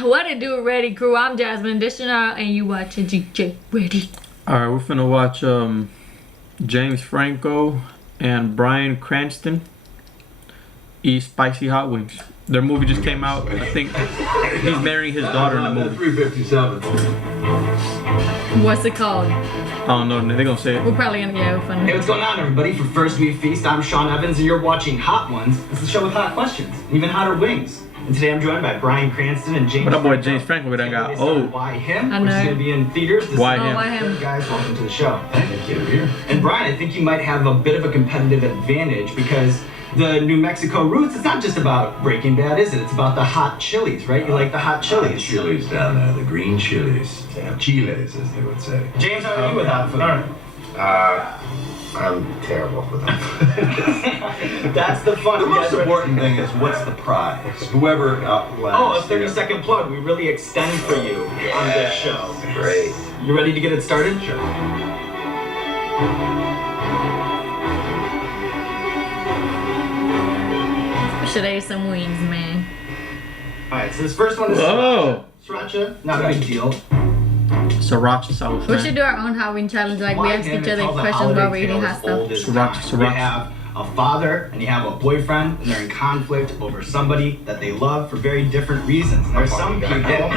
What it do, Ready Crew? I'm Jasmine Dishonor, and you watching DJ Ready. Alright, we're finna watch James Franco and Bryan Cranston eat spicy hot wings. Their movie just came out. I think he's marrying his daughter in the movie. 357. What's it called? I don't know, they're gonna say it. We're probably gonna get it funny. Hey, what's going on, everybody? For First We Feast, I'm Sean Evans, and you're watching Hot Ones. It's the show with hot questions, and even hotter wings. And today I'm joined by Bryan Cranston and James. But that boy Franco. James Franco done got old. Why him? I Which is know. going to be in theaters. This Why is- him? Why him? Guys, welcome to the show. Thank you. Here. And Bryan, I think you might have a bit of a competitive advantage because the New Mexico roots, it's not just about Breaking Bad, is it? It's about the hot chilies, right? You like the hot chilies. Chilies down there, the green chilies. Yeah, chiles, as they would say. James, how are you with hot food? I'm terrible with that. That's the fun. The You most guys are- important thing is what's the prize? Whoever outlasts. Oh, a 30-second plug. We really extend for you on this show. Great. You ready to get it started? Sure. Should I eat some wings, man? Alright, so this first one is Whoa! sriracha. Not a big deal. Sriracha sauce. We man. should do our own Halloween challenge, like we Why ask him? each It's other all the questions holiday while we're eating tales hot stuff. old as Sriracha, time. sriracha. You have a father and you have a boyfriend, and they're in conflict over somebody that they love for very different reasons. And there's some people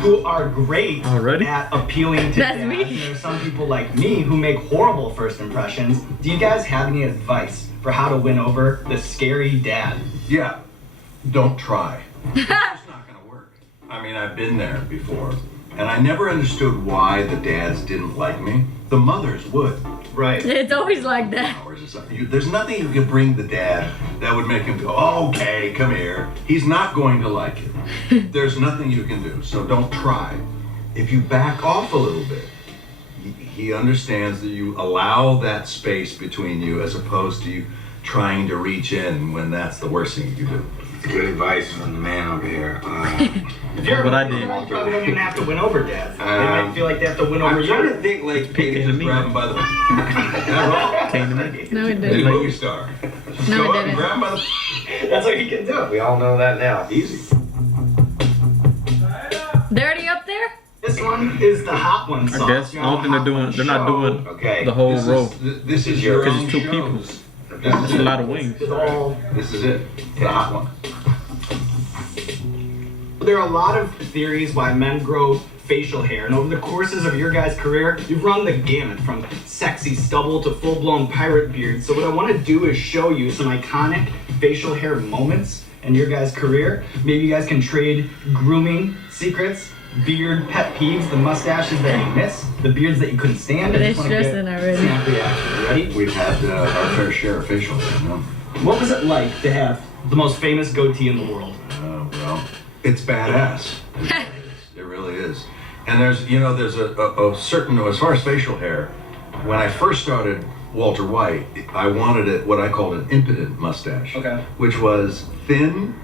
who are great Already? at appealing to That's dads. me. And there's some people like me who make horrible first impressions. Do you guys have any advice for how to win over the scary dad? Yeah. Don't try. It's just not going to work. I mean, I've been there before, and I never understood why the dads didn't like me. The mothers would. Right. It's always like that. Hours or something. There's nothing you can bring the dad that would make him go, okay, come here. He's not going to like it. There's nothing you can do, so don't try. If you back off a little bit, he understands that you allow that space between you as opposed to you trying to reach in when that's the worst thing you can do. Good advice from the man over here. If you're What I you did. probably don't even have to win over dads. They might feel like they have to win over I'm trying you. to think, like, Pick You it just me. grab him by the Came to me. No, it He's a didn't. movie star. Just No, go it up and didn't. grab him by the That's what he can do. we all know that now. easy. Dirty up there? This one is the hot one sauce. I guess. I You're on don't think they're Hot doing. One They're not show. doing Okay. the whole This row. this is your Because own it's two show. people. This That's is a it. lot of wings. It's all. This is it. The hot one. There are a lot of theories why men grow facial hair, and over the courses of your guys' career, you've run the gamut from sexy stubble to full-blown pirate beard. So what I want to do is show you some iconic facial hair moments in your guys' career. Maybe you guys can trade grooming secrets, beard pet peeves, the mustaches that you miss, the beards that you couldn't stand. I They're just wanna get stressing already. snap reaction. You ready? We've had our fair share of facial hair, no? What was it like to have the most famous goatee in the world? Well, it's badass. It really is. And there's a certain, as far as facial hair, when I first started Walter White, I wanted it what I called an impotent mustache. Okay. Which was thin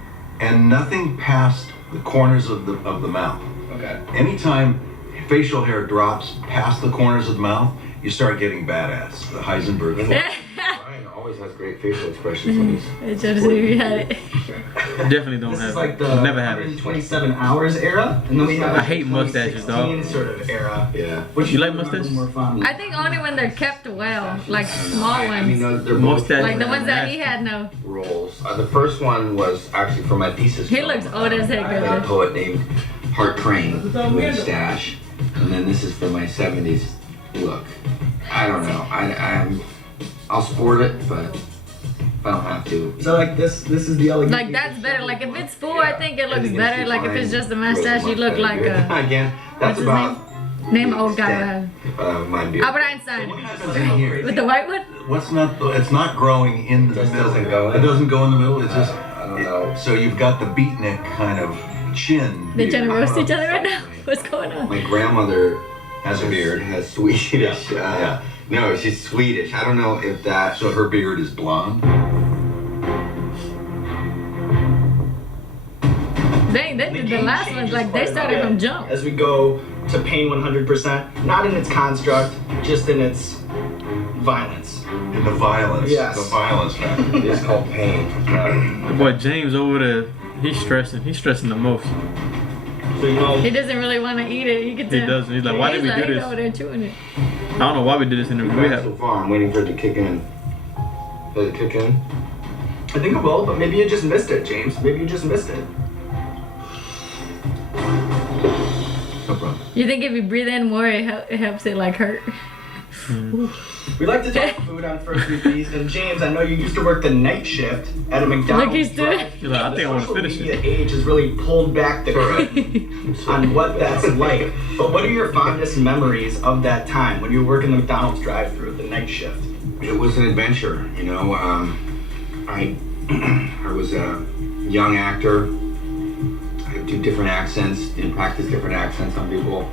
and nothing past the corners of the mouth. Okay. Anytime facial hair drops past the corners of the mouth, you start getting badass. The Heisenberg. Ryan always has great facial expressions when he's. It should have seen you had it. Definitely don't This have is like it. the Never have it. 127 hours era, and then we have I hate mustaches, dog. 2016 sort of era. Yeah. Which You like remember mustaches? more fondly. I think only when they're kept well, like small I mean, ones. they're both Mustache. Like the ones that he had, no. roles. The first one was actually for my thesis. He film. looks old as heck, I had a doesn't he? poet named Hart Crane with a stash, and then this is for my '70s look. I don't know. I'll sport it, but if I don't have to. So like this is the elegant. Like that's better. Like if it's full, I think it looks better. Like if it's just a mustache, you look like a Again, what's that's his about name old guy would have. my beard. Albert Einstein What happens in here? with the white one. What's not? It's not growing in the Just middle. doesn't go in? It doesn't go in the middle. It's just. I don't know. So you've got the beatnik kind of chin. They trying to beard. roast each other right now. What's going on? My grandmother Has a beard. has Swedish. Yeah. No, she's Swedish. I don't know if that. So her beard is blonde. Dang, they did the last ones. Like they started from jump. As we go to Pain 100%, not in its construct, just in its violence. in the violence. Yes. The violence factor. It's called pain. The boy James over there, he's stressing. He's stressing the most. So, you know, He doesn't really want to eat it. You can tell. He doesn't. He's like, why did we do He's this? over there chewing it. I don't know why we did this interview. We So have far, I'm waiting for it to kick in. Does it kick in? I think it will, but maybe you just missed it, James. Maybe you just missed it. No problem. You think if you breathe in more, it helps it like hurt? We like to talk food on First We Feast, and James, I know you used to work the night shift at a McDonald's. Look, he's doing- drive-thru. He's like, I think I wanna finish it. Social media age has really pulled back the curtain on what that's like. But what are your fondest memories of that time when you were working the McDonald's drive-thru, the night shift? It was an adventure, you know. I was a young actor. I do different accents and practice different accents on people.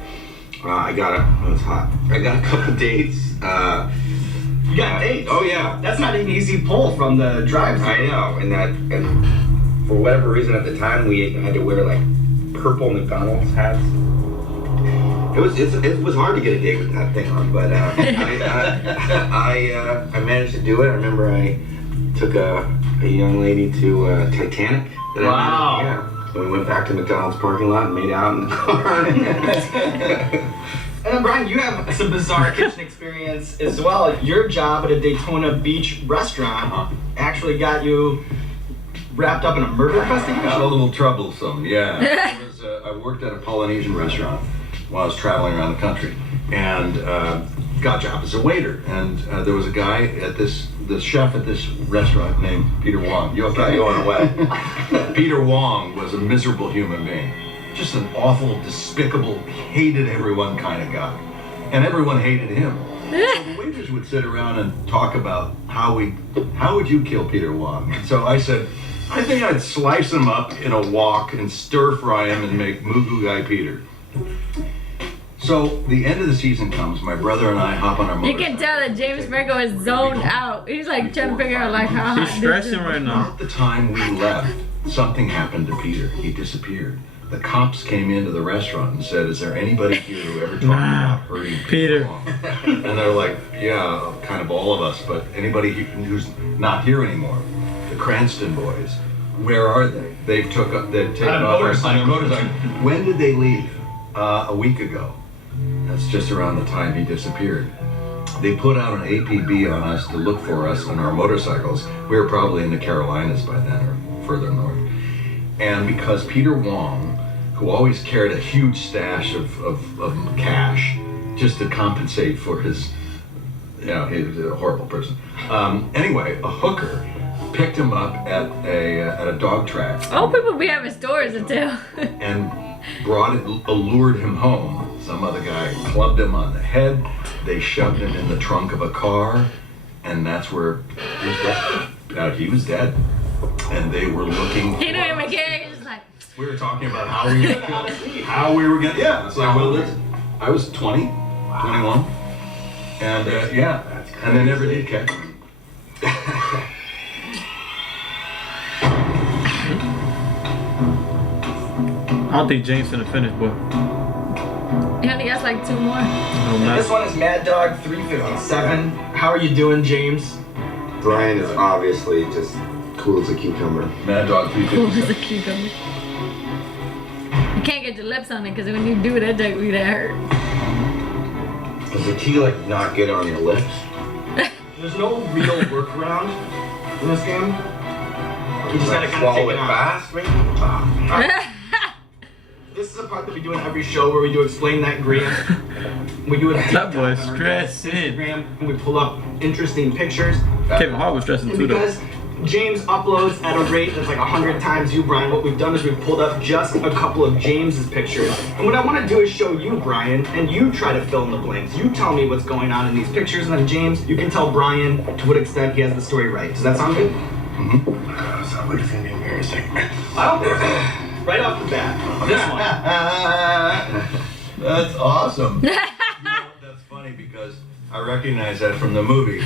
It was hot. I got a couple dates. You got dates? Oh yeah. That's not an easy pull from the drive-thru. I know, and for whatever reason at the time we had to wear like purple McDonald's hats. It was hard to get a date with that thing on, but I managed to do it. I remember I took a young lady to Titanic. Wow. Yeah. And we went back to McDonald's parking lot and made out in the car. And then Bryan, you have some bizarre kitchen experience as well. Your job at a Daytona Beach restaurant actually got you wrapped up in a murder Got a investigation. little troublesome, yeah. I worked at a Polynesian restaurant while I was traveling around the country, and got a job as a waiter. And there was a guy at the chef at this restaurant named Peter Wong. You okay? Going away. Peter Wong was a miserable human being. Just an awful, despicable, hated everyone kind of guy. And everyone hated him. So the waiters would sit around and talk about how would you kill Peter Wong? So I said, I think I'd slice him up in a wok and stir fry him and make Mugu Guy Peter. So the end of the season comes, my brother and I hop on our You motorcycle. can tell that James Franco is zoned out. He's like trying to figure out like how He's hot stressing this is. right now. About the time we left, something happened to Peter. He disappeared. The cops came into the restaurant and said, is there anybody here who ever talked about hurting Peter. Wong? And they're like, yeah, kind of all of us, but anybody who's not here anymore. The Cranston boys, where are they? They've taken On a off motorcycle. on their motorcycle. When did they leave? A week ago. That's just around the time he disappeared. They put out an APB on us to look for us on our motorcycles. We were probably in the Carolinas by then or further north. And because Peter Wong, who always carried a huge stash of cash just to compensate for his, he was a horrible person. Anyway, a hooker picked him up at a dog track Oh, people be having stories to tell. and lured him home. Some other guy clubbed him on the head. They shoved him in the trunk of a car, and that's where he was dead. He was dead. And they were looking. He didn't even care. He was like, We were talking about how we were gonna. Yeah, it's like, well, I was 20, 21, and yeah, and they never did catch me. I don't think James gonna finish, boy. he only got like 2 more. No, This not. one is Mad Dog 357. How are you doing, James? Bryan is obviously just cool as a cucumber. Mad Dog Cool as a 357. cucumber. You can't get your lips on it because when you do that, that hurt. Does the tea like not get on your lips? There's no real workaround in this game. You just gotta kind of swallow take it it out. fast, maybe? This is a part that we do in every show where we do explain that Graham. We do it. That boy's stressing. Instagram, and we pull up interesting pictures. Kevin Hart was stressing And too, though. because James uploads at a rate that's like 100 times you, Bryan, what we've done is we've pulled up just a couple of James's pictures. And what I want to do is show you, Bryan, and you try to fill in the blanks. You tell me what's going on in these pictures, and then James, you can tell Bryan to what extent he has the story right. Does that sound good? Sounds like it's gonna be embarrassing. I don't think so. Right off the bat. This one. That's awesome. That's funny because I recognize that from the movie.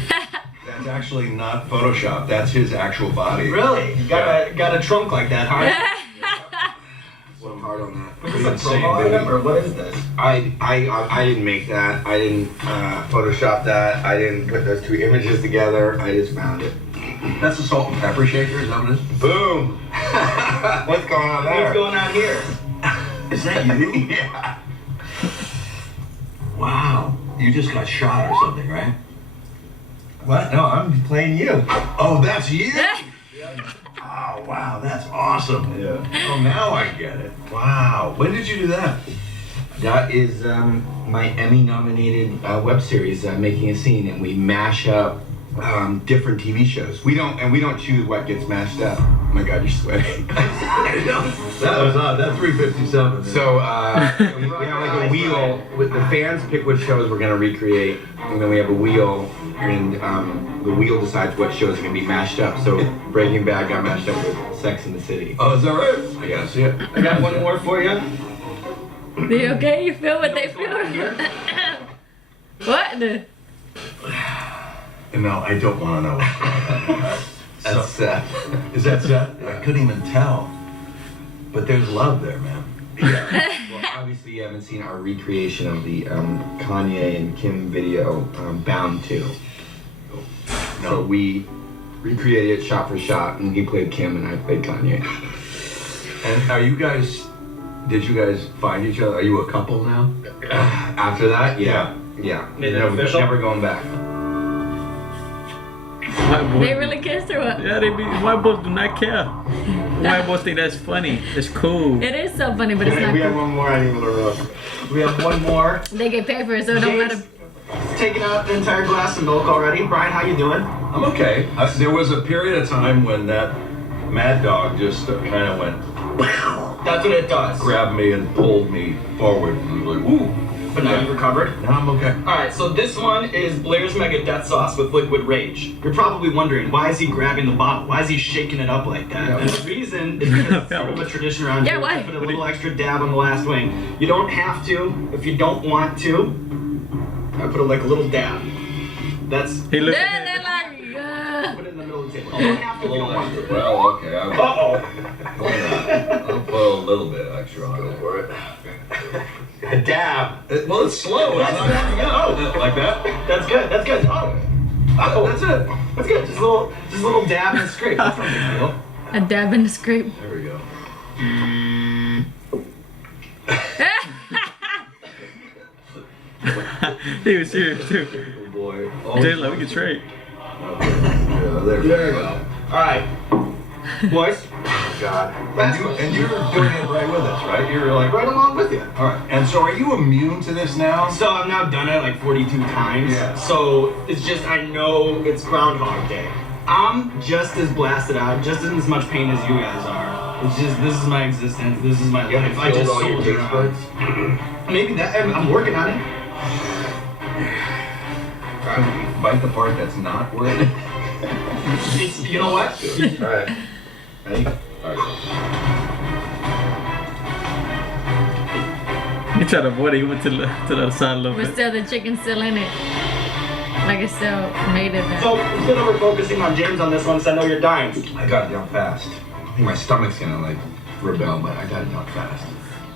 That's actually not Photoshop. That's his actual body. Really? Got a trunk like that, huh? Work hard on that. Was Pretty this a insane, promo baby. item, or what is this? I didn't make that. I didn't Photoshop that. I didn't put those two images together. I just found it. That's a salt and pepper shaker, is that what it is? Boom! What's going on there? What's going on here? Is that you? Yeah. Wow. You just got shot or something, right? What? No, I'm playing you. Oh, that's you? Oh, wow, that's awesome. Yeah. Oh, now I get it. Wow. When did you do that? That is my Emmy-nominated web series, Making a Scene, and we mash up different TV shows. We don't choose what gets mashed up. Oh my God, you're sweating. I know. That was on. That 357. So we have like a wheel. With the fans pick what shows we're gonna recreate, and then we have a wheel, and the wheel decides what shows are gonna be mashed up. So Breaking Bad got mashed up with Sex and the City. Oh, is that right? I gotta see it. I got one more for you. They okay? You feel what they feel? What? No, I don't want to know what's going on. That's Seth. Is that Seth? I couldn't even tell. But there's love there, man. Well, obviously you haven't seen our recreation of the Kanye and Kim video, Bound 2. So we recreated it shot for shot, and he played Kim and I played Kanye. And are you guys, did you guys find each other? Are you a couple now? After that, yeah. Made it official? Never going back. White boys, They really kissed or what? yeah, white boys do not care. White boys think that's funny. It's cool. It is so funny, but it's not We have cool. one more I need to rook. We have one more. They get paid for it, so it don't matter. Taking out the entire glass of milk already. Brian, how you doing? I'm okay. There was a period of time when that mad dog just kind of went, That's what it does. grabbed me and pulled me forward. And was like, woo. But now you've recovered. Now I'm okay. Alright, so this one is Blair's Mega Death Sauce with Liquid Rage. You're probably wondering, why is he grabbing the bottle? Why is he shaking it up like that? Yeah. And the reason is because it's sort of a tradition around Yeah, here. why? To put a little extra dab on the last wing. You don't have to. If you don't want to, I put like a little dab. That's... He looked They're at like, Put it in the middle of the table. You don't have to if you don't want to. Well, okay. Uh-oh. I'll put a little bit extra on it. For it. A dab. Well, it's slow. It's not like that. That's good. That's good. Oh, That's it. that's good. Just a little dab and scrape. That's no big deal. a dab in the scrape. There we go. he was serious too. Oh boy. Oh, Jay, like, we can trade. yeah, there we go. All right, boys. God. And you're doing it right with us, right? You're like, Right along with you. all right. And so, are you immune to this now? So I've now done it like 42 times. Yeah. So it's just I know it's Groundhog Day. I'm just as blasted out, just in as much pain as you guys are. It's just this is my existence. This is my life. I just all your soldier taste on. buds. Maybe that I'm working on it. Bite the part that's not working. It's, you know what? All right. Ready? All right. He tried to avoid it. He went to the other side a little But bit. still, the chicken's still in it. Like it's still made it there. So instead of we're focusing on James on this one, because I know you're dying. I got it down fast. I think my stomach's gonna like rebel, but I got it down fast.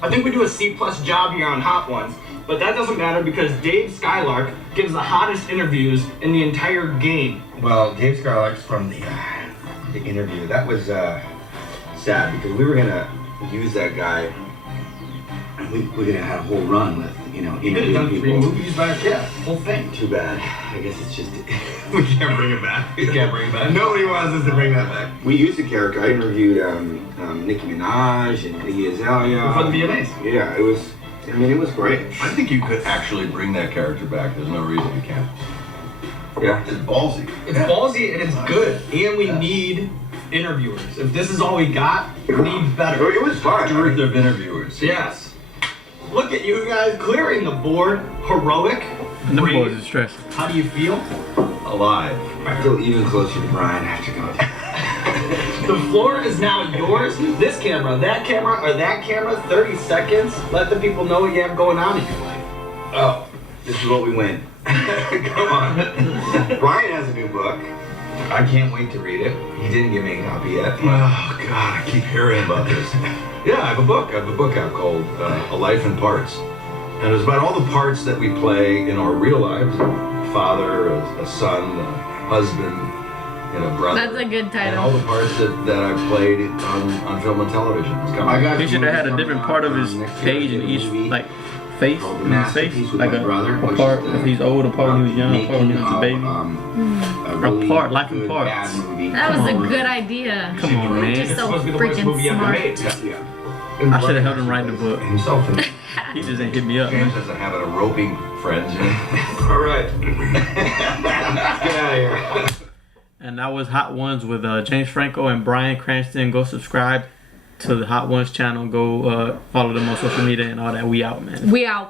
I think we do a C+ job here on Hot Ones, but that doesn't matter because Dave Skylark gives the hottest interviews in the entire game. Well, Dave Scarlett's from the interview. That was sad because we were gonna use that guy. We're gonna have a whole run with You could have interviewing done 3 people. movies back, yeah, whole thing. Too bad. I guess it's just we can't bring it back. You can't bring it back. Nobody wants us to bring that back. We used the character. I interviewed Nicki Minaj and Iggy Azalea. For the VMAs. Yeah, it was. I mean, it was great. I think you could actually bring that character back. There's no reason you can't. Yeah. It's ballsy. It's ballsy and it's good, and we need interviewers. If this is all we got, we need better. It was fun. Dearth of interviewers. Yes. Look at you guys clearing the board. Heroic. And the boys brave. are stressed. How do you feel? Alive. I feel even closer to Bryan after going. The floor is now yours. This camera, that camera, or that camera, 30 seconds. Let the people know what you have going on in your life. Oh, this is what we win. Come on. Bryan has a new book. I can't wait to read it. He didn't give me a copy yet. Oh God, I keep hearing about this. Yeah, I have a book out called A Life in Parts, and it's about all the parts that we play in our real lives: a father, a son, a husband, and a brother. That's a good And all title. the parts that I played on film and television. It's coming. He should have had a different part of his page in each like face, in his face, like a part if he's old, a part when he was young, a part when he was a baby. A part, life in parts. That was a good idea. Come on, You're man. just so Supposed to be the worst freaking movie ever smart. made. Yeah. I should have helped him write the book. Himself, and He just ain't hit me up, James man. has a habit of roping friends. All right. Get out of here. And that was Hot Ones with James Franco and Bryan Cranston. Go subscribe to the Hot Ones channel. Go follow them on social media and all that. We out, man. We out.